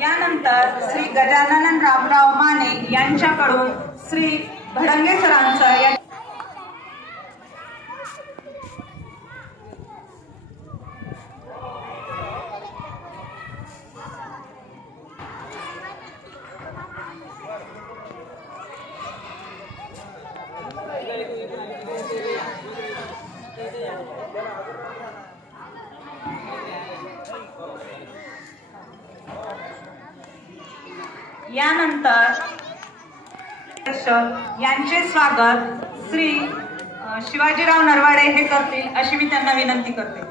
यानंतर श्री गजानन रामराव माने यांच्याकडून श्री भडंगे सरांचं यानंतर यांचे स्वागत श्री शिवाजीराव नरवाडे हे करतील अशी मी त्यांना विनंती करते.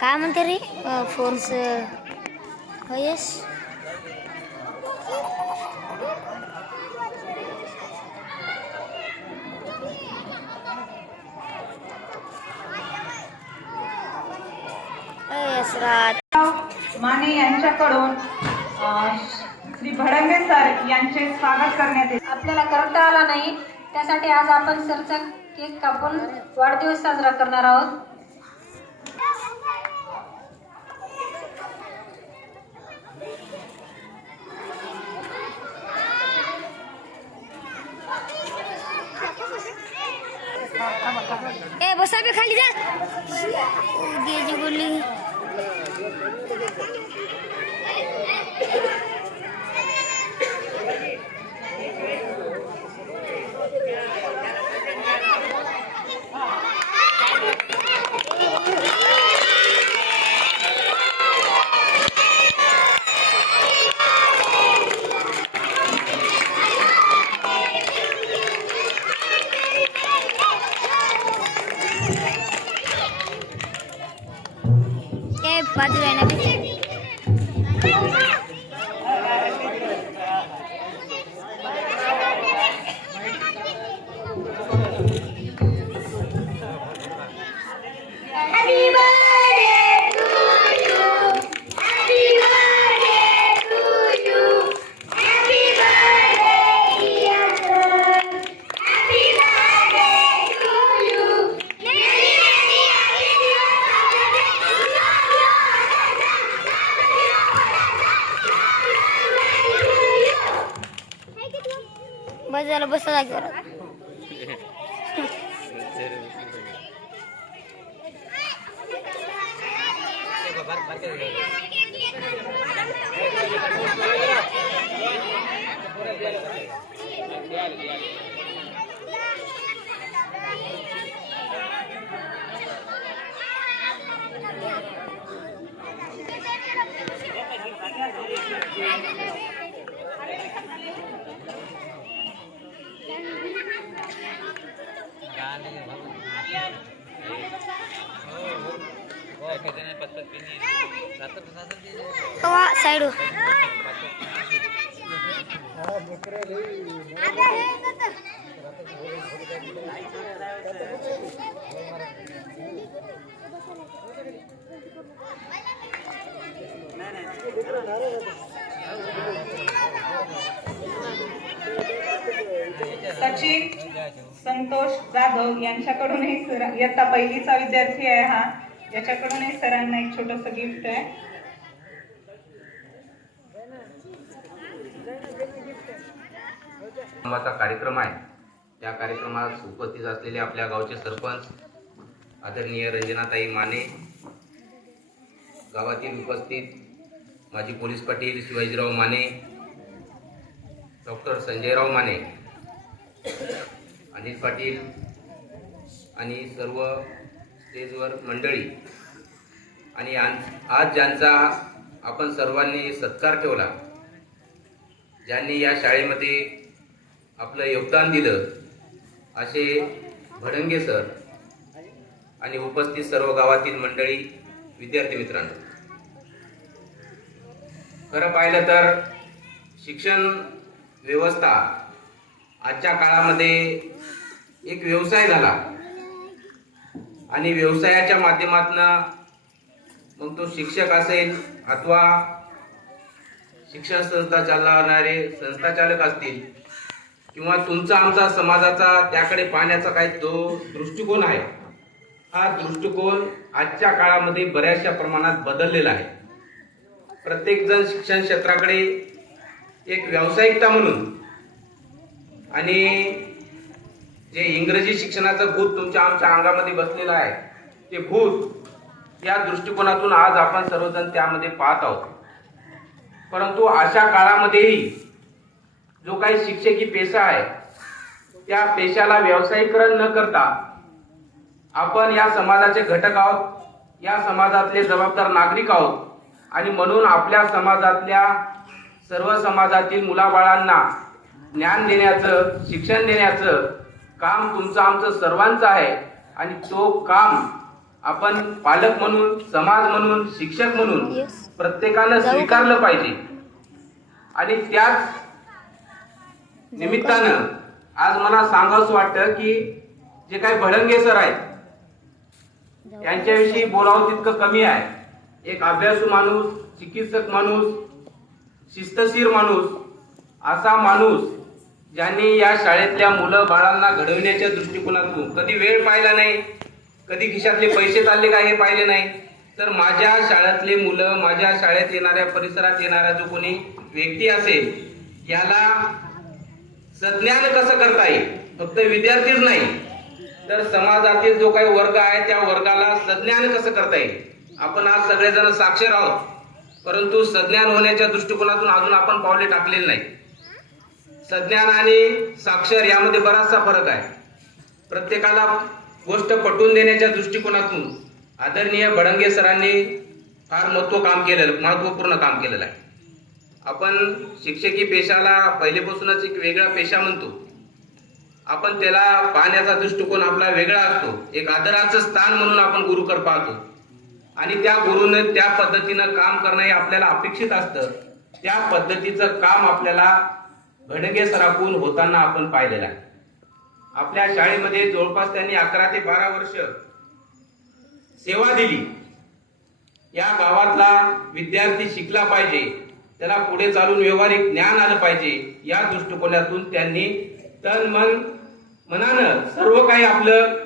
काय म्हणते रे फोर्स यस माने यांच्याकडून श्री भडंगे सर यांचे स्वागत करण्यात येते. आपल्याला करता आला नाही त्यासाठी आज आपण सरचा केक कापून वाढदिवस साजरा करणार आहोत. ए बसा बे खाली जा गेजी बोलली बाजू आहे ना बजाला बसा जागेवर साइड सचिन संतोष जाधव यांच्याकडूनही इयत्ता पहिलीचा विद्यार्थी आहे हा. याच्याकडूनही सरांना एक छोटस गिफ्ट आहे. कार्यक्रम आहे त्या कार्यक्रमात उपस्थित असलेले आपल्या गावचे सरपंच आदरणीय रंजनाताई माने, गावातील उपस्थित माजी पोलीस पाटील शिवाजीराव माने, डॉक्टर संजयराव माने, अनिल पाटील आणि सर्व स्टेजवर मंडळी आणि आज ज्यांचा आपण सर्वांनी सत्कार ठेवला, ज्यांनी या शाळेमध्ये आपलं योगदान दिलं असे भडंगे सर आणि उपस्थित सर्व गावातील मंडळी, विद्यार्थी मित्रांनो, खरं पाहिलं तर शिक्षण व्यवस्था आजच्या काळामध्ये एक व्यवसाय झाला आणि व्यवसायाच्या माध्यमातून मग तो शिक्षक असेल अथवा शिक्षण संस्था चालवणारे संस्थाचालक असतील किंवा तुमचा आमचा समाजाचा त्याकडे पाहण्याचा काही जो दृष्टिकोन आहे, हा दृष्टिकोन आजच्या काळामध्ये बऱ्याचशा प्रमाणात बदललेला आहे. प्रत्येक जण शिक्षण क्षेत्राकडे एक व्यावसायिकता म्हणून आणि जे इंग्रजी शिक्षणाचं भूत तुमच्या आमच्या अंगामध्ये बसलेलं आहे, ते भूत या दृष्टिकोनातून आज आपण सर्वजण त्यामध्ये पाहत आहोत. परंतु अशा काळामध्येही जो काही शिक्षकी पेशा आहे, त्या पेशाला व्यावसायिकरण न करता आपण या समाजाचे घटक आहोत, या समाजातले जबाबदार नागरिक आहोत आणि म्हणून आपल्या समाजातल्या सर्व समाजातील मुलाबाळांना ज्ञान देण्याचं, शिक्षण देण्याचं काम तुमचं आमचं सर्वांचं आहे. आणि तो काम आपण पालक म्हणून, समाज म्हणून, शिक्षक म्हणून प्रत्येकानं स्वीकारलं पाहिजे. आणि त्याच निमित्तानं आज मला सांगावंसं वाटतं की जे काही भडंगे सर आहेत यांच्याविषयी बोलावं तितकं कमी आहे. एक अभ्यासू माणूस, चिकित्सक माणूस, शिस्तशीर माणूस, असा माणूस ज्यांनी या शाळेतल्या मुलं बाळांना घडविण्याच्या दृष्टिकोनातून कधी वेळ पाहिला नाही, कधी खिशातले पैसे चालले का हे पाहिले नाही, तर माझ्या शाळेतले मुलं, माझ्या शाळेत येणाऱ्या, परिसरात येणारा जो कोणी व्यक्ती असेल याला सज्ञान कसं करता येईल, फक्त विद्यार्थीच नाही तर समाजातील जो काही वर्ग आहे त्या वर्गाला सज्ञान कसं करता येईल. आपण आज सगळेजण साक्षर आहोत, परंतु सज्ञान होण्याच्या दृष्टिकोनातून अजून आपण पावले टाकलेले नाही. सज्ञान आणि साक्षर यामध्ये बराचसा फरक आहे. प्रत्येकाला गोष्ट पटवून देण्याच्या दृष्टिकोनातून आदरणीय भडंगे सरांनी फार महत्वपूर्ण काम केलेलं आहे. आपण शिक्षकी पेशाला पहिलेपासूनच एक वेगळा पेशा म्हणतो. आपण त्याला पाहण्याचा दृष्टिकोन आपला वेगळा असतो. एक आदराचं स्थान म्हणून आपण गुरुकर पाहतो आणि त्या गुरुने त्या पद्धतीनं काम करणं हे आपल्याला अपेक्षित असतं. त्या पद्धतीचं काम आपल्याला भडंगे सरांकडून होताना आपण पाहिलेलं आहे. आपल्या शाळेमध्ये जवळपास त्यांनी 11 ते 12 वर्ष सेवा दिली. या गावातला विद्यार्थी शिकला पाहिजे, त्याला पुढे चालून व्यवहारिक ज्ञान आलं पाहिजे, या दृष्टिकोनातून त्यांनी तन मनानं सर्व काही आपलं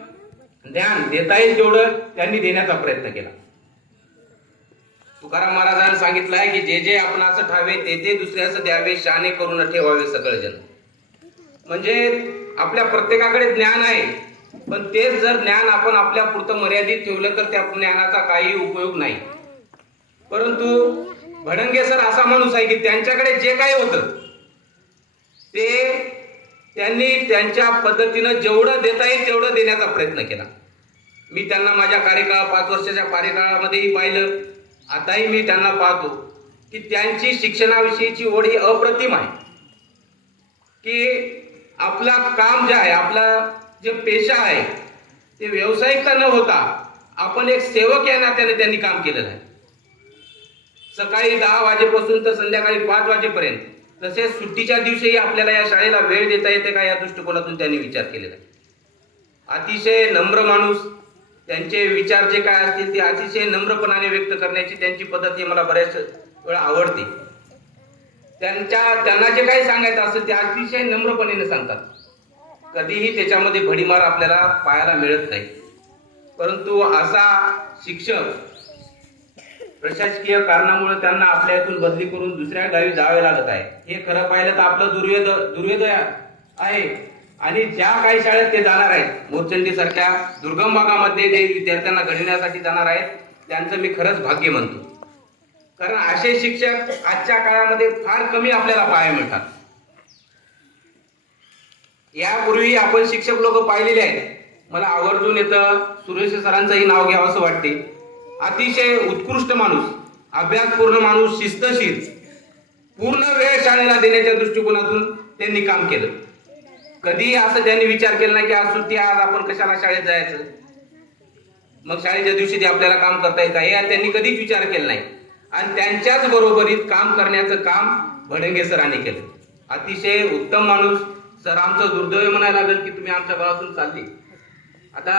ज्ञान देता येईल तेवढं त्यांनी देण्याचा प्रयत्न केला. तुकाराम महाराजांनी सांगितलं आहे की जे आपण असं ठावे ते दुसऱ्याचं द्यावे, शाने करून ठेवावे सगळेजण. म्हणजे आपल्या प्रत्येकाकडे ज्ञान आहे, पण तेच जर ज्ञान आपण आपल्या पुरतं मर्यादित ठेवलं तर त्या ज्ञानाचा काही उपयोग नाही. परंतु भडंगे सर असा माणूस आहे की त्यांच्याकडे जे काही होतं ते त्यांनी त्यांच्या पद्धतीनं जेवढं देता येईल तेवढं देण्याचा प्रयत्न केला. मी त्यांना माझ्या 5 वर्षाच्या कार्यकाळामध्येही पाहिलं, आताही मी त्यांना पाहतो की त्यांची शिक्षणाविषयीची ओढ ही अप्रतिम आहे. की आपला काम जे आहे, आपला जे पेशा आहे ते व्यावसायिकता न होता आपण एक सेवक या नात्याने त्यांनी काम केलेलं आहे. सकाळी 10 वाजेपासून तर संध्याकाळी 5 वाजेपर्यंत, तसेच सुट्टीच्या दिवशीही आपल्याला या शाळेला वेळ देता येते का या दृष्टिकोनातून त्यांनी विचार केलेला आहे. अतिशय नम्र माणूस, त्यांचे विचार जे काय असतील ते अतिशय नम्रपणाने व्यक्त करण्याची त्यांची पद्धत ही मला बऱ्याच वेळा आवडते. त्यांना जे काही सांगायचं असेल ते अतिशय नम्रपणे सांगतात. कधीही त्याच्यामध्ये भडीमार आपल्याला पाहायला मिळत नाही. परंतु असा शिक्षक प्रशासकीय कारणामुळे त्यांना आपल्या इथून बदली करून दुसऱ्या गावी जावे लागत आहे. हे खरं पाहिलं तर आपलं दुर्योदय आहे. आणि ज्या काही शाळेत ते जाणार आहेत, मोरचंडी सारख्या दुर्गम भागामध्ये जे विद्यार्थ्यांना घडविण्यासाठी जाणार आहेत, त्यांचं मी खरंच भाग्य म्हणतो. कारण असे शिक्षक आजच्या काळामध्ये फार कमी आपल्याला पाहायला मिळतात. यापूर्वी आपण शिक्षक लोक पाहिलेले आहेत. मला आवर्जून येतं सुरेश सरांचंही नाव घ्यावं असं वाटते. अतिशय उत्कृष्ट माणूस, अभ्यासपूर्ण माणूस, शिस्तशीर, पूर्ण वेळ शाळेला देण्याच्या दृष्टिकोनातून त्यांनी काम केलं. कधी असं त्यांनी विचार केला नाही की आज सुट्टी, आज आपण कशाला शाळेत जायचं, मग शाळेच्या दिवशी ते आपल्याला काम करता येतं हे त्यांनी कधीच विचार केला नाही. आणि त्यांच्याच बरोबरीत काम करण्याचं काम भडंगे सरांनी केलं. अतिशय उत्तम माणूस, सर आमचं दुर्दैव म्हणायला लागेल की तुम्ही आमच्या गावातून चालले. आता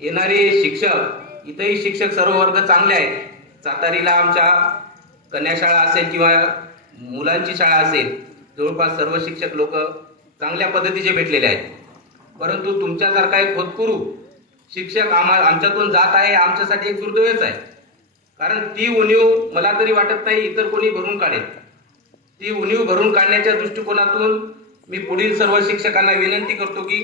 येणारे शिक्षक, इथेही शिक्षक सर्व वर्ग चांगले आहेत. सातारीला आमच्या कन्याशाळा असेल किंवा मुलांची शाळा असेल, जवळपास सर्व शिक्षक लोक चांगल्या पद्धतीचे भेटलेले आहेत. परंतु तुमच्यासारखा एक होतकुरू शिक्षक आमच्यातून जात आहे, आमच्यासाठी एक दुर्दैवच आहे. कारण ती उणीव मला तरी वाटत नाही इतर कोणी भरून काढेल. ती उणीव भरून काढण्याच्या दृष्टिकोनातून मी पुढील सर्व शिक्षकांना विनंती करतो की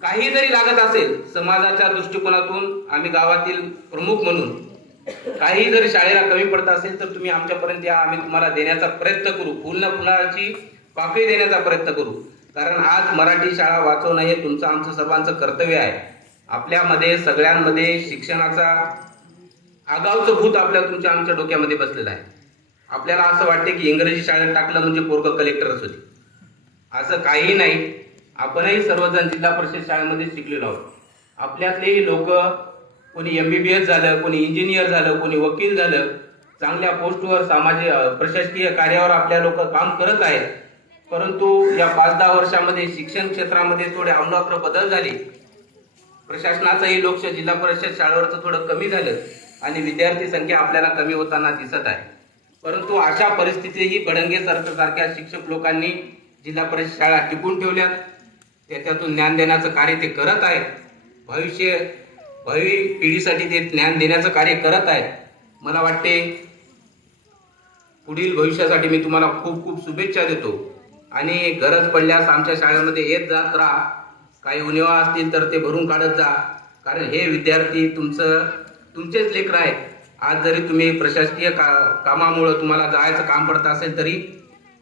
काही जरी लागत असेल समाजाच्या दृष्टिकोनातून, आम्ही गावातील प्रमुख म्हणून काही जरी शाळेला कमी पडत असेल तर तुम्ही आमच्यापर्यंत या, आम्ही तुम्हाला देण्याचा प्रयत्न करू. फुल न फुलाची पाकळी देण्याचा प्रयत्न करू. कारण आज मराठी शाळा वाचवणं हे तुमचं आमचं सर्वांचं कर्तव्य आहे. आपल्यामध्ये सगळ्यांमध्ये शिक्षणाचा आगाऊचं भूत तुमच्या आमच्या डोक्यामध्ये बसलेलं आहे. आपल्याला असं वाटते की इंग्रजी शाळेत टाकलं म्हणजे पोरगं कलेक्टरच होते. असं काही नाही. आपणही सर्वजण जिल्हा परिषद शाळेमध्ये शिकलेलो आहोत. आपल्यातलेही लोक, कोणी MBBS झालं, कोणी इंजिनियर झालं, कोणी वकील झालं, चांगल्या पोस्टवर सामाजिक प्रशासकीय कार्यावर आपल्या लोक काम करत आहेत. परंतु या 5-10 वर्षामध्ये शिक्षण क्षेत्रामध्ये थोडे आमूलाग्र बदल झाले. प्रशासनाचंही लक्ष जिल्हा परिषद शाळेवरचं थोडं कमी झालं आणि विद्यार्थी संख्या आपल्याला कमी होताना दिसत आहे. परंतु अशा परिस्थितीही भडंगे सारख्या शिक्षक लोकांनी जिल्हा परिषद शाळा टिकून ठेवल्यात. त्याच्यातून ज्ञान देण्याचं कार्य ते करत आहेत. भावी पिढीसाठी ते ज्ञान देण्याचं कार्य करत आहेत. मला वाटते पुढील भविष्यासाठी मी तुम्हाला खूप खूप शुभेच्छा देतो आणि गरज पडल्यास आमच्या शाळेमध्ये येत जात राहा. काही उणिवा असतील तर ते भरून काढत जा. कारण हे विद्यार्थी तुमचेच लेकर आहेत. आज जरी तुम्ही प्रशासकीय कामामुळे तुम्हाला जायचं काम पडत असेल तरी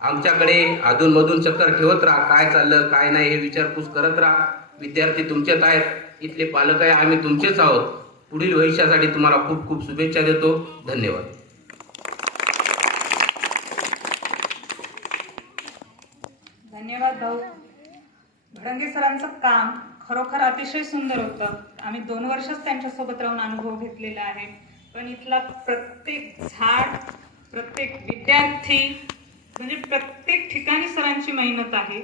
आमच्याकडे अधूनमधून चक्कर ठेवत राहा. काय चाललं काय नाही हे विचारपूस करत राहा. विद्यार्थी तुमचेच आहेत, इथले पालक आहे, आम्ही तुमचेच आहोत. पुढील भविष्यासाठी तुम्हाला खूप खूप शुभेच्छा देतो. धन्यवाद. धन्यवाद भाऊ. भडंगे सरांचं काम खरोखर अतिशय सुंदर होतं. आम्ही 2 वर्षच त्यांच्यासोबत राहून अनुभव घेतलेला आहे. पण इथला प्रत्येक झाड, प्रत्येक विद्यार्थी, म्हणजे प्रत्येक ठिकाणी सरांची मेहनत आहे.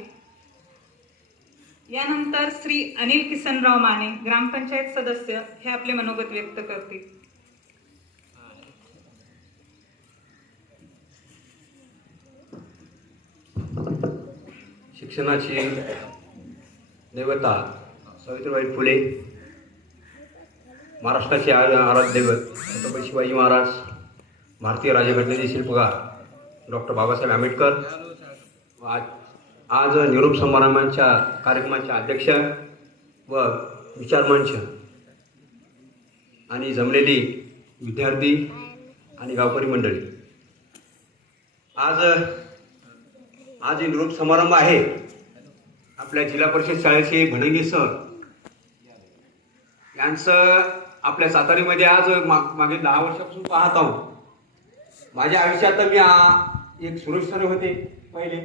यानंतर श्री अनिल किसनराव माने, ग्रामपंचायत सदस्य, हे आपले मनोगत व्यक्त करतील. शिक्षणाची देवता सावित्रीबाई फुले, महाराष्ट्राचे आराध्य दैवत छत्रपती शिवाजी महाराज, भारतीय राज्यघटनेचे शिल्पकार डॉक्टर बाबासाहेब आंबेडकर, आज निरोप समारंभाच्या कार्यक्रमाचे अध्यक्ष व विचारमंच आणि जमलेली विद्यार्थी आणि गावकरी मंडळी, आज निरोप समारंभ आहे. आपल्या जिल्हा परिषद शाळेचे भडंगे सर यांचं आपल्या सातारीमध्ये आज मागे 10 वर्षापासून पाहत आहोत. माझ्या आयुष्यात मी एक सुरेश सर होते पहिले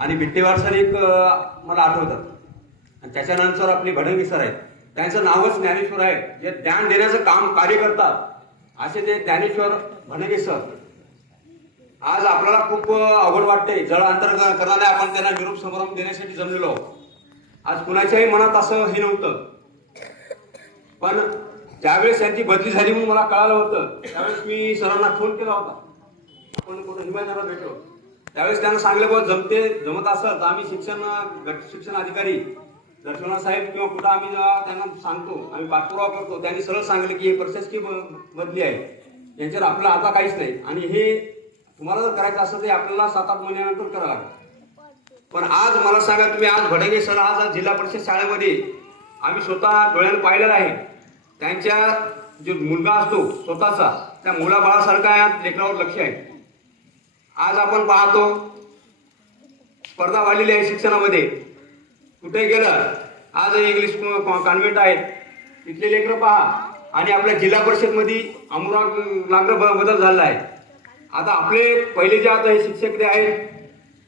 आणि बिट्टेवार सर एक मला आठवतात आणि त्याच्यानंतर आपले भडंगे सर आहेत. त्यांचं नावच ज्ञानेश्वर आहे. जे ज्ञान देण्याचं कार्य करतात असे ते ज्ञानेश्वर भडंगे सर. आज आपल्याला खूप अवघड वाटते. जळ अंतर करणारे आपण त्यांना निरोप समारंभ देण्यासाठी जमलेलो आहोत. आज कुणाच्याही मनात असं हे नव्हतं. पण ज्यावेळेस त्यांची बदली झाली म्हणून मला कळालं होतं त्यावेळेस मी सरांना फोन केला होता. आपण कुठं हिमायतला भेटलो त्यावेळेस त्यांना सांगलं बाबा जमत असत आम्ही शिक्षण अधिकारी दर्शना साहेब किंवा कुठं आम्ही त्यांना सांगतो, आम्ही पाठपुरावा करतो. त्यांनी सरळ सांगितलं की हे प्रशासकीय बदली आहे, यांच्यावर आपलं आता काहीच नाही आणि हे तुम्हाला जर करायचं असं ते आपल्याला 7-8 महिन्यानंतर करावं लागेल. पण आज मला सांगा तुम्ही, आज भडंगे सर आज जिल्हा परिषद शाळेमध्ये आम्ही स्वतः डोळ्यानं पाहिलेलं आहे. त्यांच्या जो मुलगा असतो स्वतःचा, त्या मुलाबाळासारखा या लेकरावर लक्ष आहे. आज आपण पाहतो स्पर्धा वाढलेली आहे शिक्षणामध्ये. कुठे गेलं आज इंग्लिश कॉन्व्हेंट आहेत, तिथले लेकरं पहा. आणि आपल्या जिल्हा परिषदमध्ये आमूलाग्र बदल झाला आहे. आता आपले पहिले जे आता हे शिक्षक जे आहेत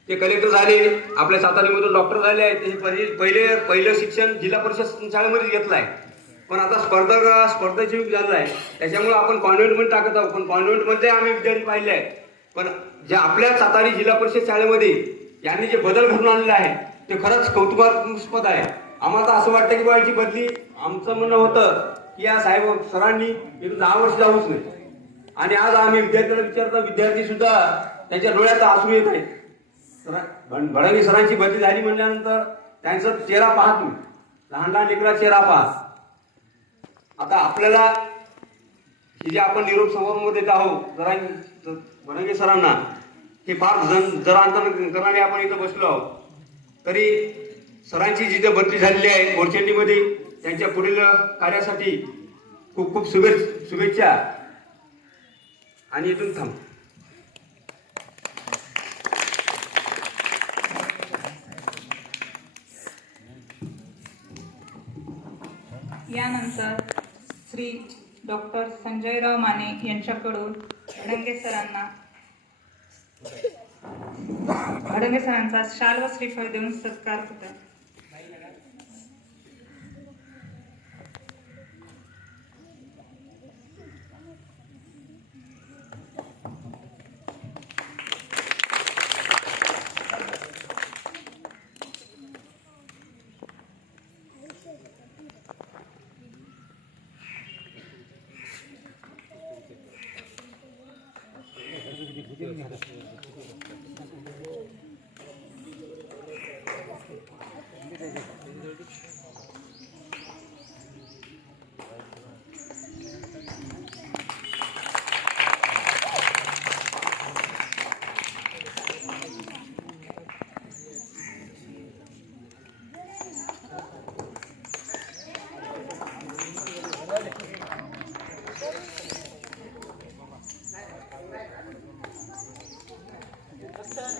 ते कलेक्टर झाले, आपल्या सातारीमधून डॉक्टर झाले आहेत. ते पहिलं शिक्षण जिल्हा परिषद शाळेमध्ये घेतलं आहे. पण आता स्पर्धेचे युग झालं आहे. त्याच्यामुळे आपण कॉन्व्हेंटमध्ये टाकत आहोत. पण कॉन्व्हेंटमध्ये आम्ही विद्यार्थी पाहिले आहेत. पण जे आपल्या सातारी जिल्हा परिषद शाळेमध्ये यांनी जे बदल घडून आणले आहे ते खरंच कौतुकास्पद आहे. आम्हाला तर असं वाटतं की बाबाची बदली, आमचं म्हणणं होतं की या साहेब सरांनी एक 10 वर्ष जाऊच नाही. आणि आज आम्ही विद्यार्थ्याला विचारतो, विद्यार्थी सुद्धा त्यांच्या डोळ्यात आसरू येत आहे. भडंगे सरांची बदली झाली म्हणल्यानंतर त्यांचा चेहरा पाहत नाही, लहान लहान लेकरा चेहरा पाहत. आता आपल्याला हे जे आपण निरोप समारंभ देत आहोत भडंगे सरांना, हे फार जरांतराने आपण इथं बसलो आहोत. तरी सरांची जिथे बदली झालेली आहे मोर्चेंडीमध्ये, त्यांच्या पुढील कार्यासाठी खूप खूप शुभेच्छा. आणि इथून थांब. यानंतर श्री डॉक्टर संजयराव माने यांच्याकडून भडंगे सरांचा शाल व श्रीफळ देऊन सत्कार होता.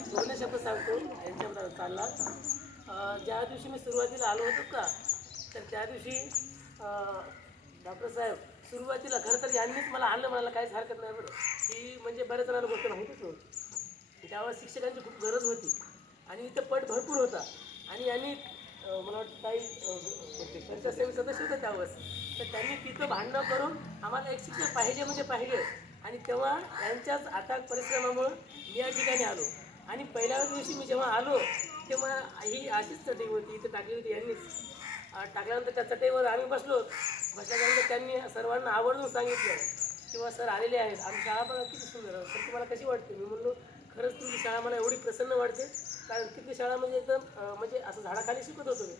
दोन शब्द सांगतो यांच्याबद्दल चालला. ज्या दिवशी मी सुरुवातीला आलो होतो का, तर त्या दिवशी डॉक्टर साहेब सुरुवातीला खरं तर यांनीच मला आणलं, म्हणाला काहीच हरकत नाही बरं, की म्हणजे बऱ्याच जणांना गोष्ट माहितीच नव्हती. त्यावेळेस शिक्षकांची खूप गरज होती आणि इथं पट भरपूर होता. आणि यांनी मला वाटतं काही पंचायत सदस्य होते त्यावेळेस, तर त्यांनी तिथं भांडणं करून आम्हाला एक शिक्षक पाहिजे म्हणजे पाहिजे. आणि तेव्हा यांच्याच अथक परिश्रमामुळं मी या ठिकाणी आलो. आणि पहिल्या दिवशी मी जेव्हा आलो तेव्हा ही अशीच चटई होती, इथे टाकली होती यांनीच. टाकल्यानंतर त्या चटईवर आम्ही बसल्यानंतर त्यांनी सर्वांना आवर्जून सांगितलं किंवा सर आलेले आहेत, आमची शाळा बघा किती सुंदर, सर तुम्हाला कशी वाटते. मी म्हणलो खरंच तुमची शाळा मला एवढी प्रसन्न वाटते, कारण तिथली शाळा म्हणजे एकदम म्हणजे असं झाडाखाली शिकत होतो मी.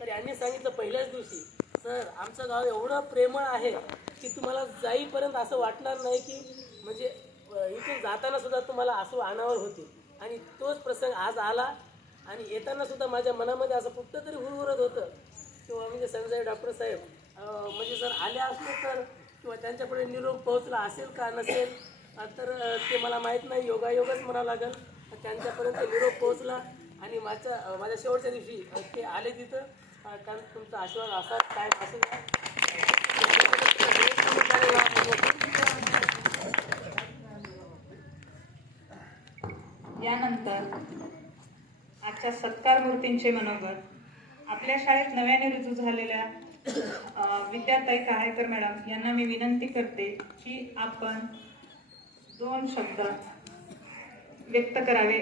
तर यांनी सांगितलं पहिल्याच दिवशी, सर आमचं गाव एवढं प्रेमळ आहे की तुम्हाला जाईपर्यंत असं वाटणार नाही की म्हणजे इथून जाताना सुद्धा तुम्हाला आसू अनावर होते. आणि तोच प्रसंग आज आला. आणि येताना सुद्धा माझ्या मनामध्ये असं कुठं तरी हुरहुरत होतं किंवा म्हणजे संजय डॉक्टर साहेब म्हणजे जर आले असले तर किंवा त्यांच्यापुढे निरोप पोहोचला असेल का नसेल तर ते मला माहीत नाही, योगायोगच म्हणावं लागेल. त्यांच्यापर्यंत निरोप पोहोचला आणि माझ्या शेवटच्या दिवशी ते आले तिथं. कारण तुमचा आशीर्वाद असा कायम असेल. यानंतर आजच्या सत्कार मूर्तींचे मनोगत आपल्या शाळेत नव्याने रुजू झालेल्या विद्याताई कहाळकर मॅडम यांना मी विनंती करते की आपण 2 शब्द व्यक्त करावे.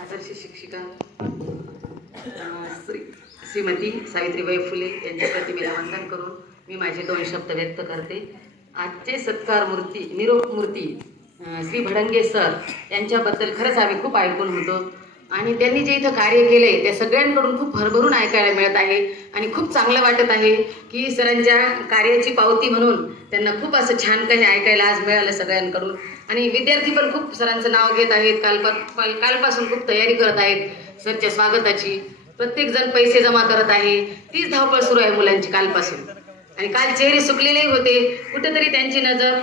आदर्श शिक्षिका श्रीमती सावित्रीबाई फुले यांच्या प्रतिमेला वंदन करून मी माझे 2 शब्द व्यक्त करते. आजचे सत्कार मूर्ती निरोप मूर्ती श्री भडंगे सर यांच्याबद्दल खरंच आम्ही खूप ऐकून होतो. आणि त्यांनी जे इथं कार्य केले त्या सगळ्यांकडून खूप भरभरून ऐकायला मिळत आहे. आणि खूप चांगलं वाटत आहे की सरांच्या कार्याची पावती म्हणून त्यांना खूप असं छान काही ऐकायला आज मिळालं सगळ्यांकडून. आणि विद्यार्थी पण खूप सरांचं नाव घेत आहेत, कालपासून खूप तयारी करत आहेत सरच्या स्वागताची. प्रत्येक जण पैसे जमा करत आहे, तीच धावपळ सुरू आहे मुलांची कालपासून. आणि काल चेहरे सुकलेलेही होते, कुठेतरी त्यांची नजर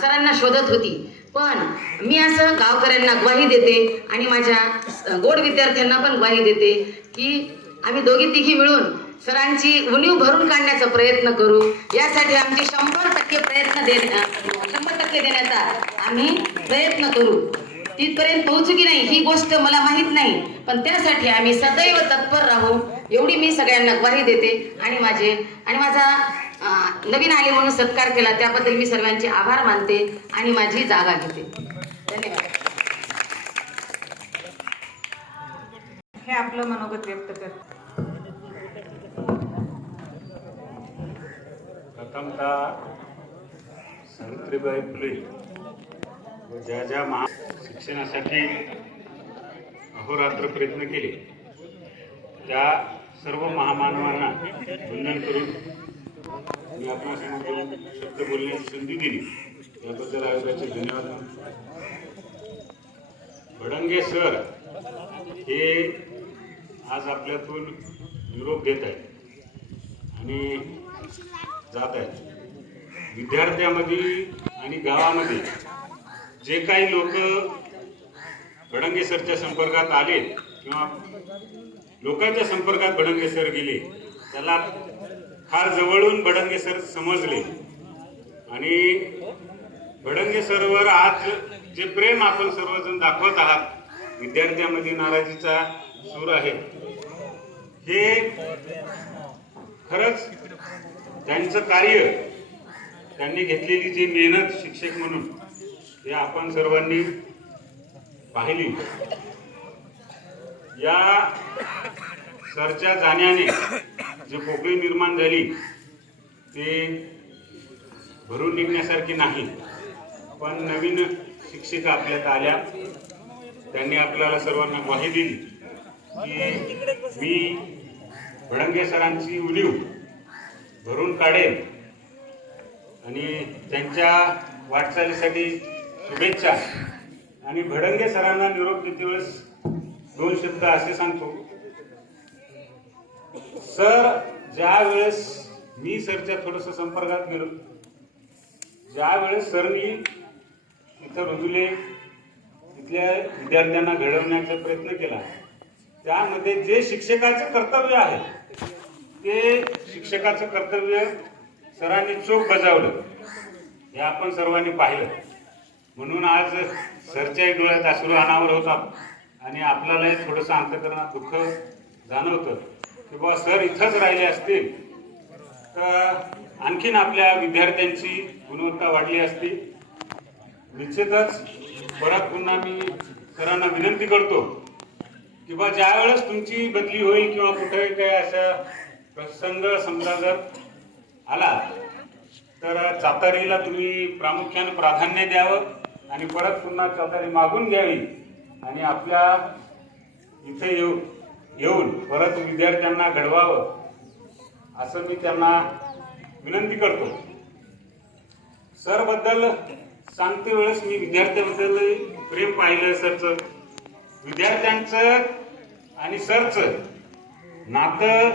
सरांना शोधत होती. पण मी असं गावकऱ्यांना ग्वाही देते आणि माझ्या गोड विद्यार्थ्यांना पण ग्वाही देते की आम्ही दोघी तिघी मिळून सरांची उणीव भरून काढण्याचा प्रयत्न करू. यासाठी आमचे 100% देण्याचा आम्ही प्रयत्न करू. तिथपर्यंत पोहोचू की नाही ही गोष्ट मला माहीत नाही, पण त्यासाठी आम्ही सदैव तत्पर राहू एवढी मी सगळ्यांना ग्वाही देते. आणि माझा नवीन आले म्हणून सत्कार केला त्याबद्दल मी सर्वांचे आभार मानते आणि माझी जागा घेते. धन्यवाद. हे आपलं मनोगत व्यक्त करते. प्रथमतः सावित्रीबाई फुले व ज्या शिक्षणासाठी अहोरात्र प्रयत्न केले त्या सर्व महामानवांना वंदन करून मी आपणासमोर शब्द बोलण्याची संधी दिली याबद्दल आयोगाचे धन्यवाद. भडंगे सर हे आज आपल्यातून निरोप देत आहेत आणि जात आहेत. विद्यार्थ्यामध्ये आणि गावामध्ये जे काही लोक भडंगे सरच्या संपर्कात आले किंवा लोकांच्या संपर्कात भडंगे सर गेले त्याला फार जवळून भडंगे सर समजले आणि भडंगे सरवर आज जे प्रेम आपण सर्वजण दाखवत आहात, विद्यार्थ्यामध्ये नाराजीचा सूर आहे, हे खरंच त्यांचं कार्य, त्यांनी घेतलेली जी मेहनत शिक्षक म्हणून हे आपण सर्वांनी पाहिली. या सरच्या जाण्याने जे पोकळी निर्माण झाली ते भरून निघण्यासारखी नाही. पण नवीन शिक्षिका आपल्यात आल्या, त्यांनी आपल्याला सर्वांना ग्वाही दिली की मी भडंगे सरांची उणीव भरून काढेन आणि त्यांच्या वाटचालीसाठी शुभेच्छा. आणि भडंगे सरांना निरोप देते वेळेस 2 शब्द असे सांगतो. सर, ज्या वेळेस मी सरच्या थोडस संपर्कात गेलो, ज्या वेळेस सरनी इथं रुजले तिथल्या विद्यार्थ्यांना घडवण्याचा प्रयत्न केला, त्यामध्ये जे शिक्षकाचं कर्तव्य आहे ते शिक्षकाचं कर्तव्य सरांनी चोख बजावलं हे आपण सर्वांनी पाहिलं. म्हणून आज सरच्याही डोळ्यात अश्रू अनावर होतात आणि आपल्यालाही थोडंसं अंतःकरणात दुःख जाणवतं की बाबा सर इथंच राहिले असतील तर आणखीन आपल्या विद्यार्थ्यांची गुणवत्ता वाढली असती. निश्चितच परत पुन्हा मी सरांना विनंती करतो की बा ज्या वेळेस तुमची बदली होईल किंवा कुठेही काही अशा प्रसंग समजा जर आला तर चातारीला तुम्ही प्रामुख्याने प्राधान्य द्यावं आणि परत पुन्हा चातारी मागून घ्यावी आणि आपल्या इथे येऊन परत विद्यार्थ्यांना घडवावं असं मी त्यांना विनंती करतो. सर बद्दल सांगते वेळेस मी विद्यार्थ्यांबद्दल प्रेम पाहिलं सरचं. विद्यार्थ्यांचं आणि सरचं नातं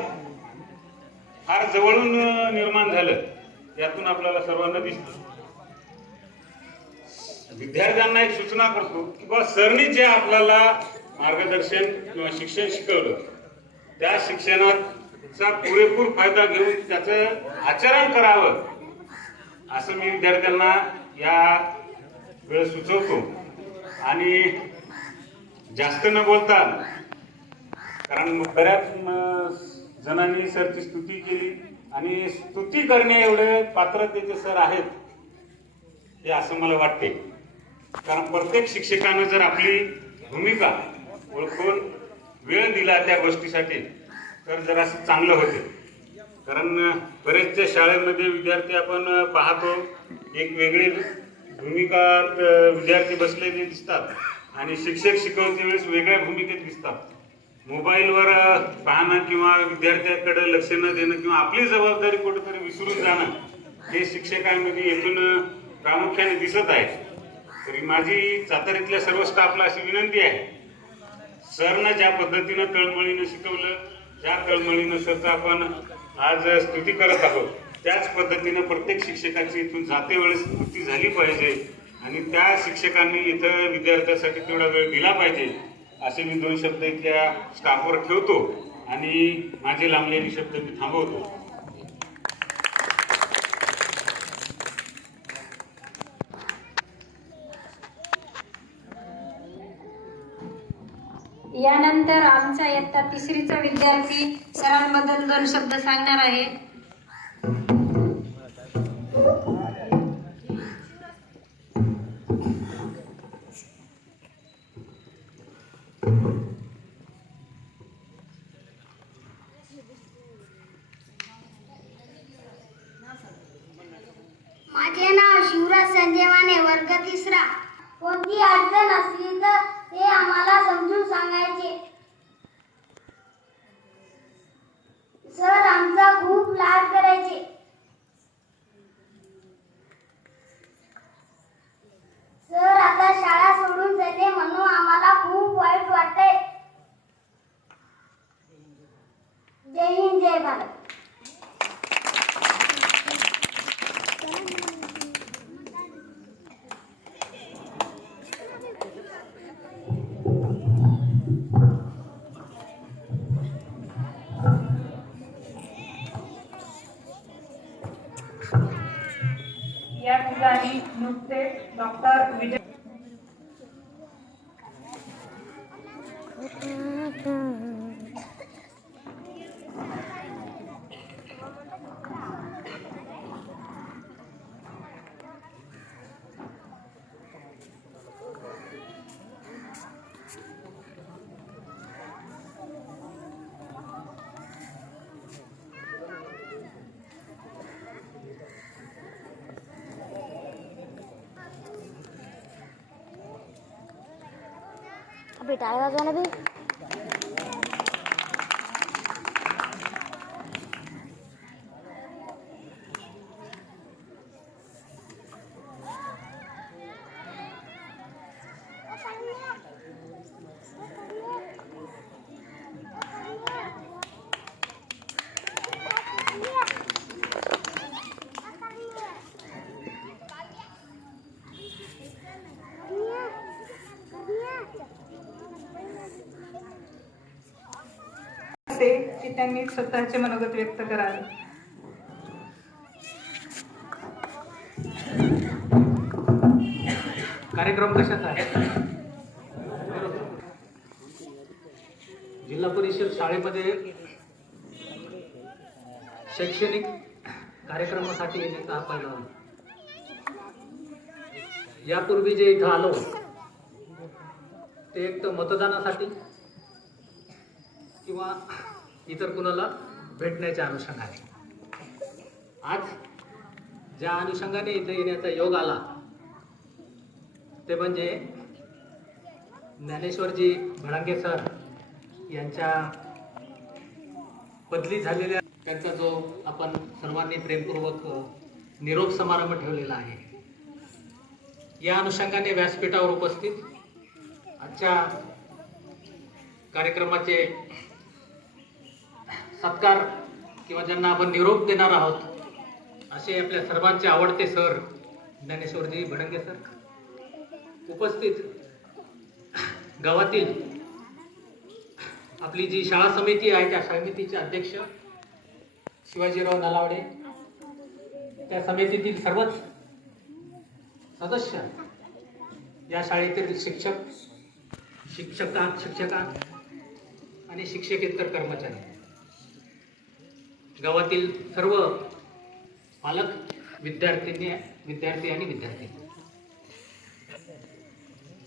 फार जवळून निर्माण झालं यातून आपल्याला सर्वांना दिसतं. विद्यार्थ्यांना एक सूचना करतो की बा सरनी जे आपल्याला मार्गदर्शन किंवा शिक्षण शिकवलं त्या शिक्षणाचा पुरेपूर फायदा घेऊन त्याचं आचरण करावं असं मी विद्यार्थ्यांना या वेळेस सुचवतो. आणि जास्त न बोलता, कारण बऱ्याच जणांनी सरची स्तुती केली आणि स्तुती करणे एवढे पात्रतेचे सर आहेत हे असं मला वाटते. कारण प्रत्येक शिक्षकानं जर आपली भूमिका ओळखून वेळ दिला त्या गोष्टीसाठी तर जरा असं चांगलं होते. कारण बरेचशा शाळेमध्ये विद्यार्थी आपण पाहतो एक वेगळी भूमिका विद्यार्थी बसलेले दिसतात आणि शिक्षक शिकवते वेळेस वेगळ्या भूमिकेत दिसतात. मोबाईलवर पाहणं किंवा विद्यार्थ्याकडे लक्ष न देणं किंवा आपली जबाबदारी कुठेतरी विसरून जाणं हे शिक्षकांमध्ये येथून प्रामुख्याने दिसत आहे. तरी माझी साताऱ्यातल्या सर्व स्टाफला अशी विनंती आहे, सरनं ज्या पद्धतीनं तळमळीनं शिकवलं, ज्या तळमळीनं सरचं आपण आज स्तुती करत आहोत, त्याच पद्धतीनं प्रत्येक शिक्षकाची इथून जाते वेळेस स्तुती झाली पाहिजे आणि त्या शिक्षकांनी इथं विद्यार्थ्यासाठी तेवढा वेळ दिला पाहिजे असे मी 2 शब्द इथल्या स्टाफवर ठेवतो आणि माझे लांबलेले शब्द मी थांबवतो. यानंतर आमचा इयत्ता 3रीचा विद्यार्थी सरांबद्दल 2 शब्द सांगणार आहे. संजय माने, वर्ग 3. कोणती अडचण असली तर ते आम्हाला समजून सांगायचे. सर आमचा खूप लाड करायचे. सर आता शाळा सोडून जाते म्हणून आम्हाला खूप वाईट वाटतंय. जय हिंद, जय भारत. या ठिकाणी नुकतेच डॉक्टर विजय अभी टाइम आ गया ना भी. की त्यांनी स्वतःचे मनोगत व्यक्त करावे. कार्यक्रम कशाचा आहे? जिल्हा परिषद शाळेमध्ये शैक्षणिक कार्यक्रमासाठी येण्याचा हा पहिला आहे. यापूर्वी जे इथं आलो ते एक तर मतदानासाठी किंवा इतर कुणाला भेटण्याच्या अनुषंगाने. आज ज्या अनुषंगाने इथे येण्याचा योग आला ते म्हणजे ज्ञानेश्वरजी भडांगे सर यांच्या बदली झालेल्या त्यांचा जो आपण सर्वांनी प्रेमपूर्वक निरोप समारंभ ठेवलेला आहे, या अनुषंगाने व्यासपीठावर उपस्थित आजच्या कार्यक्रमाचे सत्कार किंवा ज्यांना आपण निरोप देणार आहोत असे आपल्या सर्वांचे आवडते सर ज्ञानेश्वरजी भडंगे सर, उपस्थित गावातील आपली जी शाळा समिती आहे त्या समितीचे अध्यक्ष शिवाजीराव नलावडे, त्या समितीतील सर्वच सदस्य, या शाळेतील शिक्षक, शिक्षका आणि शिक्षकेतर कर्मचारी, गावातील सर्व पालक, विद्यार्थी आणि विद्यार्थी.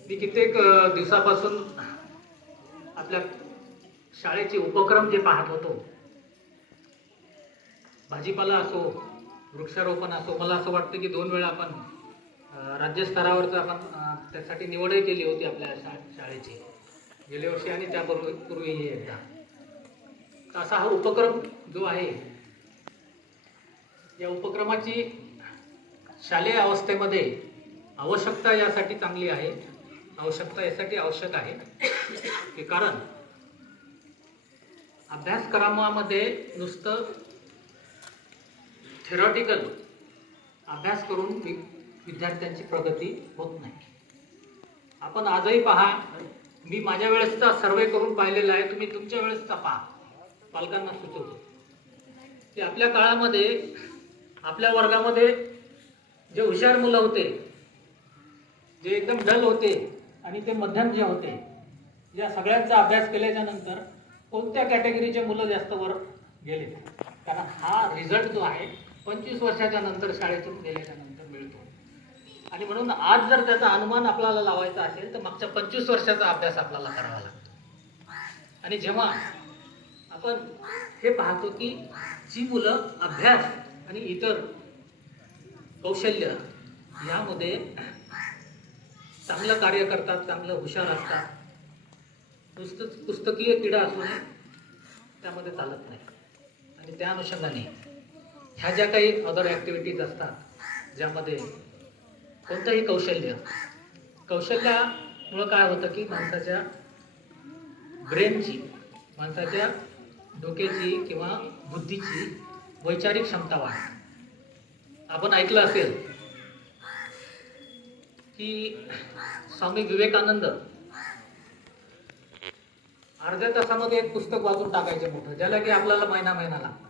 मी कित्येक दिवसापासून आपल्या शाळेचे उपक्रम जे पाहत होतो, भाजीपाला असो, वृक्षारोपण असो, मला असं वाटतं की 2 वेळा आपण राज्यस्तरावरच आपण त्यासाठी निवडही केली होती आपल्या शाळेची, गेल्या वर्षी आणि त्यापूर्वीही एकदा. तर असा हा उपक्रम जो आहे, या उपक्रमाची शालेय अवस्थेमध्ये आवश्यकता यासाठी चांगली आहे, आवश्यकता यासाठी आवश्यक आहे की कारण अभ्यासक्रमामध्ये नुसतं थेरॉटिकल अभ्यास करून विद्यार्थ्यांची प्रगती होत नाही. आपण आजही पहा, मी माझ्या वेळेसचा सर्वे करून पाहिलेला आहे, तुम्ही तुमच्या वेळेसचा पहा, पालकांना सुचवतो की आपल्या काळामध्ये आपल्या वर्गामध्ये जे हुशार मुलं होते, जे एकदम डल होते आणि ते मध्यम जे होते, या सगळ्यांचा अभ्यास केल्याच्या नंतर कोणत्या कॅटेगरीचे मुलं जास्त वर गेले, कारण हा रिझल्ट जो आहे 25 वर्षाच्या नंतर शाळेतून गेल्याच्या नंतर मिळतो. आणि म्हणून आज जर त्याचा अनुमान आपल्याला लावायचा असेल तर मागच्या 25 वर्षाचा अभ्यास आपल्याला करावा लागतो. आणि जेव्हा आपण हे पाहतो की जी मुलं अभ्यास आणि इतर कौशल्य यामध्ये चांगलं कार्य करतात, चांगलं हुशार असतात. नुसतंच पुस्तकीय किडा असू नये त्यामध्ये चालत नाही. आणि त्या अनुषंगाने ह्या ज्या काही अदर ॲक्टिव्हिटीज असतात ज्यामध्ये कोणतंही कौशल्यामुळं काय होतं की माणसाच्या ब्रेनची, माणसाच्या डोक्याची किंवा बुद्धीची वैचारिक क्षमता वाढते. आपण ऐकलं असेल की स्वामी विवेकानंद अर्ध्या तासामध्ये एक पुस्तक वाचून टाकायचे मोठं, ज्याला की आपल्याला महिना लागतो.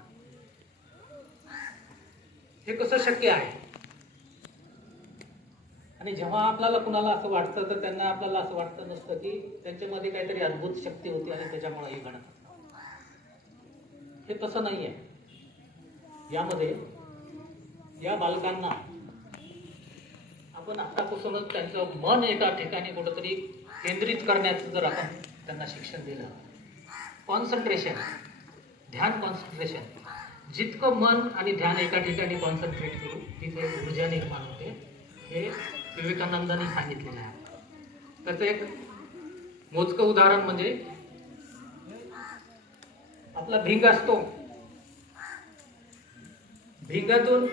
हे कसं शक्य आहे? आणि जेव्हा आपल्याला कुणाला असं वाटतं तर त्यांना आपल्याला असं वाटतं नसतं की त्यांच्यामध्ये काहीतरी अद्भुत शक्ती होती आणि त्याच्यामुळे हे घडत. हे तसं नाही आहे. यामध्ये या बालकांना आपण आतापासूनच त्यांचं मन एका ठिकाणी कुठंतरी केंद्रित करण्याचं जर आपण त्यांना शिक्षण दिलं, कॉन्सन्ट्रेशन, ध्यान कॉन्सन्ट्रेशन, जितकं मन आणि ध्यान एका ठिकाणी कॉन्सन्ट्रेट करून तिथे ऊर्जा निर्माण होते, हे विवेकानंदांनी सांगितलेलं आहे. त्याचं एक मोजकं उदाहरण म्हणजे आपला भिंग असतो, भिंगातून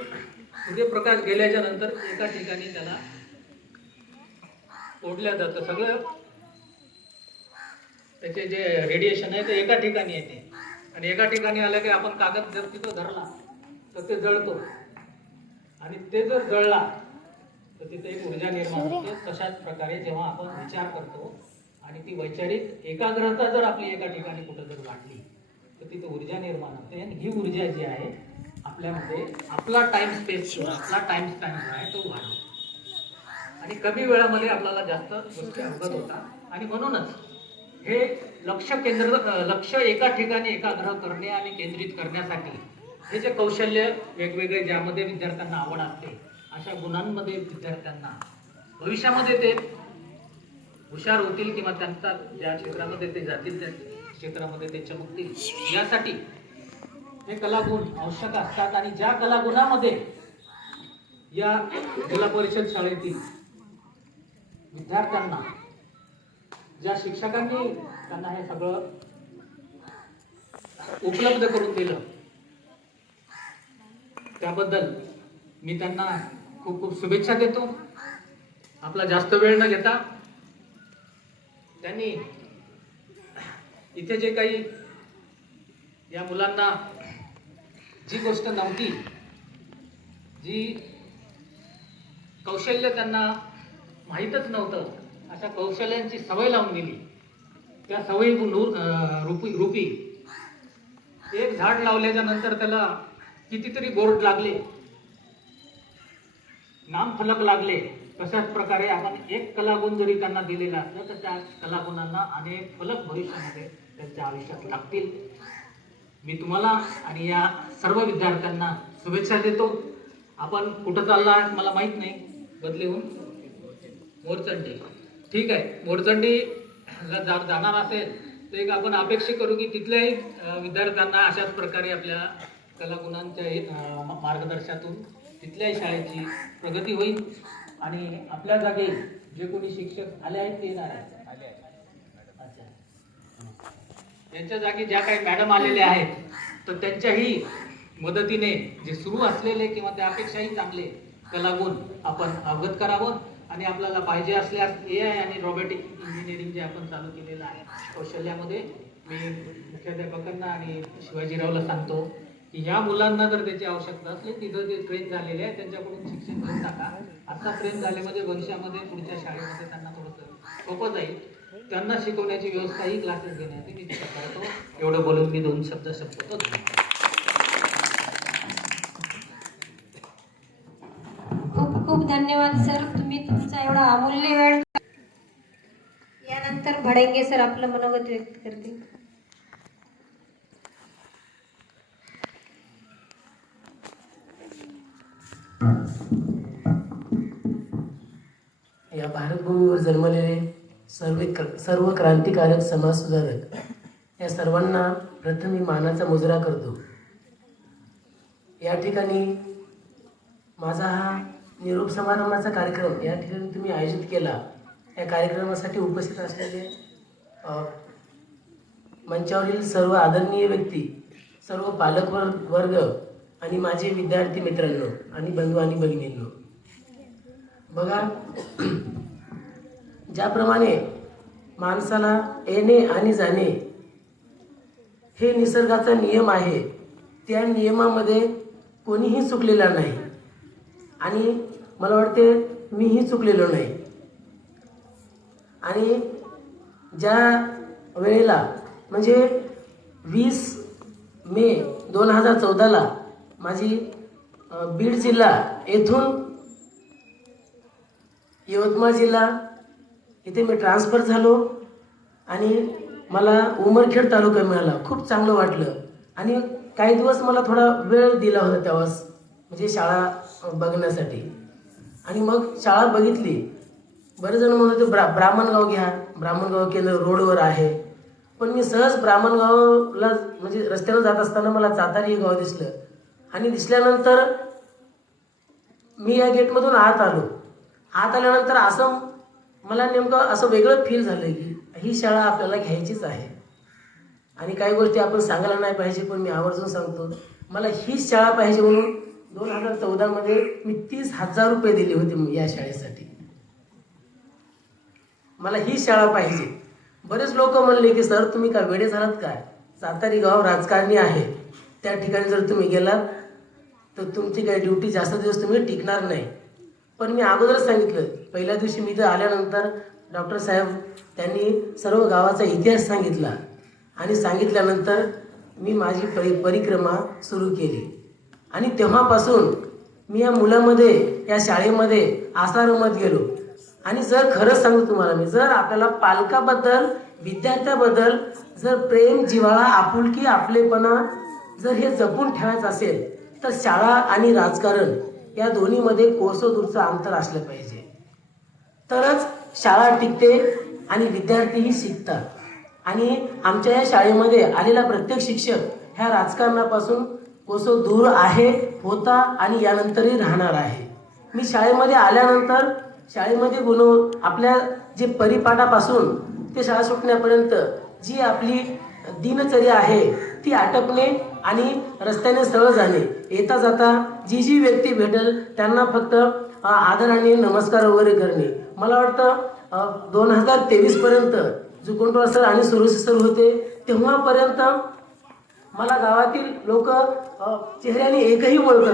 सूर्यप्रकाश गेल्याच्या नंतर एका ठिकाणी त्याला ओढल्या जातं. सगळं त्याचे जे रेडिएशन आहे ते एका ठिकाणी येते आणि एका ठिकाणी आलं की आपण कागद जर तिथं धरला तर ते जळतो आणि ते जर जळला तर तिथे एक ऊर्जा निर्माण होते. तशाच प्रकारे जेव्हा आपण विचार करतो आणि ती वैचारिक एकाग्रता जर आपली एका ठिकाणी कुठं जर वाढली तर तिथे ऊर्जा निर्माण होते. आणि ही ऊर्जा जी आहे आपल्यामध्ये आपला टाइम स्पेस किंवा आपला टाइम स्पॅन जो आहे तो वाढतो आणि कमी वेळामध्ये आपल्याला जास्त गोष्टी अवगत होतात. आणि म्हणूनच हे लक्ष एका ठिकाणी एकाग्र करणे आणि केंद्रित करण्यासाठी हे जे कौशल्य वेगवेगळे ज्यामध्ये विद्यार्थ्यांना आवड असते अशा गुणांमध्ये विद्यार्थ्यांना भविष्यामध्ये ते हुशार होतील किंवा त्यांचा ज्या क्षेत्रामध्ये ते जातील त्या क्षेत्रामध्ये ते चमकतील, यासाठी हे कलागुण आवश्यक असतात. आणि ज्या कलागुणामध्ये या जिल्हा परिषद शाळेतील विद्यार्थ्यांना ज्या शिक्षकांनी त्यांना हे सगळं उपलब्ध करून दिलं त्याबद्दल मी त्यांना खूप खूप शुभेच्छा देतो. आपला जास्त वेळ न घेता त्यांनी इथे जे काही या मुलांना जी गोष्ट नव्हती, जी कौशल्य त्यांना माहीतच नव्हतं, अशा कौशल्यांची सवय लावून दिली. त्या सवयी रूपी एक झाड लावल्याच्या नंतर त्याला कितीतरी बोर्ड लागले, नामफलक लागले. तशाच प्रकारे आपण एक कलागुण जरी त्यांना दिलेला असलं तर त्या कलागुणांना अनेक फलक भविष्यामध्ये त्यांच्या आयुष्यात लागतील. मी तुम्हाला आणि या सर्व विद्यार्थ्यांना शुभेच्छा देतो. आपण कुठं चालला मला माहीत नाही, बदली होऊन मोरचंडी. ठीक आहे, मोरचंडीला जाणार असेल तर एक आपण अपेक्षा करू की तिथल्याही विद्यार्थ्यांना अशाच प्रकारे आपल्या कलागुणांच्या मार्गदर्शनातून तिथल्याही शाळेची प्रगती होईल. आणि आपल्या जागी जे कोणी शिक्षक आले आहेत ते येणार आहेत. अच्छा, त्यांच्या जागी ज्या काही मॅडम आलेले आहेत तर त्यांच्याही मदतीने जे सुरू असलेले किंवा त्यापेक्षाही चांगले कलागुण आपण अवगत करावं. आणि आपल्याला पाहिजे असल्यास AI आणि रोबोटिक इंजिनिअरिंग जे आपण चालू केलेलं आहे कौशल्यामध्ये, मी मुख्याध्यापकांना आणि शिवाजीरावला सांगतो की ह्या मुलांना जर त्याची आवश्यकता असली तिथं जे ट्रेन झालेले आहे त्यांच्याकडून शिक्षण घेऊन टाका. आता ट्रेन झाल्यामध्ये भविष्यामध्ये पुढच्या शाळेमध्ये त्यांना थोडंसं सोपं जाईल. त्यांना शिकवण्याची व्यवस्था ही क्लासेस घेण्याची मी करतो. एवढं बोलून मी 2 शब्द संपवतो. खूप खूप धन्यवाद सर, तुम्ही तुमचा एवढा अमूल्य वेळ. यानंतर भडंगे सर आपलं मनोगत व्यक्त करतील. या भारतभूमीवर जन्मलेले सर्व क्रांतिकारक समाज सुधारक या सर्वांना प्रथम मी मानाचा मुजरा करतो. या ठिकाणी माझा हा निरोप समारंभाचा कार्यक्रम या ठिकाणी तुम्ही आयोजित केला. या कार्यक्रमासाठी उपस्थित असलेले मंचावरील सर्व आदरणीय व्यक्ती, सर्व पालक वर्ग आणि माझे विद्यार्थी मित्रांनो आणि बंधू आणि भगिनींनो, बघा, ज्याप्रमाणे माणसाला येणे आणि जाणे हे निसर्गाचा नियम आहे, त्या नियमामध्ये कोणीही चुकलेला नाही आणि मला वाटते मीही चुकलेलो नाही. आणि ज्या वेळेला म्हणजे 20 मे 2014 माझी बीड जिल्हा येथून यवतमाळ जिल्हा इथे मी ट्रान्सफर झालो आणि मला उमरखेड तालुका मिळाला. खूप चांगलं वाटलं आणि काही दिवस मला थोडा वेळ दिला होता तेव्हाच म्हणजे शाळा बघण्यासाठी. आणि मग शाळा बघितली. बरेच जण म्हणत होते ब्राह्मणगाव घ्या, ब्राह्मणगाव केंद्र रोडवर आहे. पण मी सहज ब्राह्मणगावला म्हणजे रस्त्यावर जात असताना मला चातारी हे गाव दिसलं आणि दिसल्यानंतर मी या गेटमधून आत आलो. आत आल्यानंतर असं मला नेमकं असं वेगळं फील झालं की ही शाळा आपल्याला घ्यायचीच आहे. आणि काही गोष्टी आपण सांगायला नाही पाहिजे, पण मी आवर्जून सांगतो, मला हीच शाळा पाहिजे म्हणून 2014 मध्ये मी 30,000 रुपये दिले होते या शाळेसाठी. मला ही शाळा पाहिजे. बरेच लोक म्हणले की सर तुम्ही काय वेडे झालात काय, सातारी गाव राजकारणी आहे, त्या ठिकाणी जर तुम्ही गेलात तर तुमची काही ड्युटी जास्त दिवस तुम्ही टिकणार नाही. पण मी अगोदरच सांगितलं, पहिल्या दिवशी मी इथं आल्यानंतर डॉक्टर साहेब त्यांनी सर्व गावाचा इतिहास सांगितला आणि सांगितल्यानंतर मी माझी परिक्रमा सुरू केली. आणि तेव्हापासून मी या मुलामध्ये या शाळेमध्ये आसारमत गेलो. आणि जर खरंच सांगू तुम्हाला मी, जर आपल्याला पालकाबद्दल विद्यार्थ्याबद्दल जर प्रेम, जिव्हाळा, आपुलकी, आपलेपणा जर हे जपून ठेवायचं असेल तर शाळा आणि राजकारण या दोन्हीमध्ये कोसोदूरचं अंतर असलं पाहिजे. तरच शाळा टिकते आणि विद्यार्थीही शिकतात. आणि आमच्या या शाळेमध्ये आलेला प्रत्येक शिक्षक ह्या राजकारणापासून कोसो दूर आहे, होता आणि यानंतरही राहणार आहे. मी शाळेमध्ये आल्यानंतर शाळेमध्ये आपल्या जे परिपाठापासून ते शाळा सुटण्यापर्यंत जी आपली दिनचर्या आहे ती आटपणे आणि रस्त्याने सरळ जाणे, येता जाता जी जी व्यक्ती भेटेल त्यांना फक्त आदराने नमस्कार वगैरे करणे. मला वाटतं 2023 पर्यंत जुकोंटवार सर आणि सुरेश सर होते तेव्हापर्यंत मला गावातील लोक चेहऱ्याने एकही ओळखत